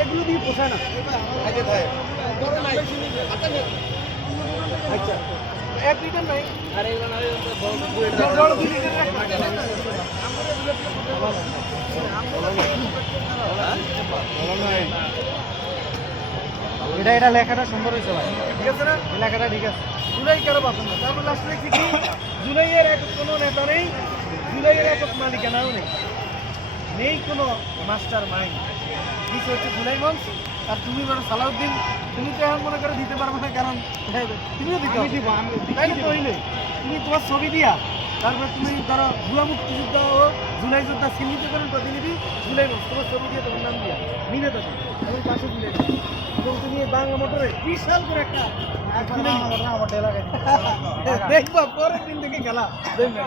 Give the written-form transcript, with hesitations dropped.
এগুলো দিয়ে পোষায় না। আচ্ছা 1 লিটার নাই। বড় 2 লিটার এটা লেখাটা সুন্দর হয়েছে ভাই, ঠিক আছে না? লেখাটা ঠিক আছে। জুলাই কারো পাবেন না। তারপর লাস্টে দেখছি কি জুলাইয়ের একক কোনো নেতা নেই, জুলাইয়ের একক মালিকানাও নেই, নেই কোনো মাস্টার মাইন্ড। কিছু হচ্ছে জুলাই মঞ্চ। আর তুমি বলো সালাউদ্দিন, তুমি তো এখন মনে করে দিতে পারবে না, কারণ তুমিও দিতে তাই না? হইলে তুমি তোমার ছবি দিয়া তারপরে তুমি ধরো ভুয়া মুক্তিযোদ্ধা ও জুলাই যোদ্ধা চিহ্নিতকরণ প্রতিনিধি জুলাই মঞ্চ, তোমার ছবি দিয়ে তোমার নাম দিয়া নিবে তাকে এবং পাশে জুলাই এবং তুমি বাংলা মোটরে বিশাল করে একটা দেখবা পরের দিন থেকে খেলা দেখবে।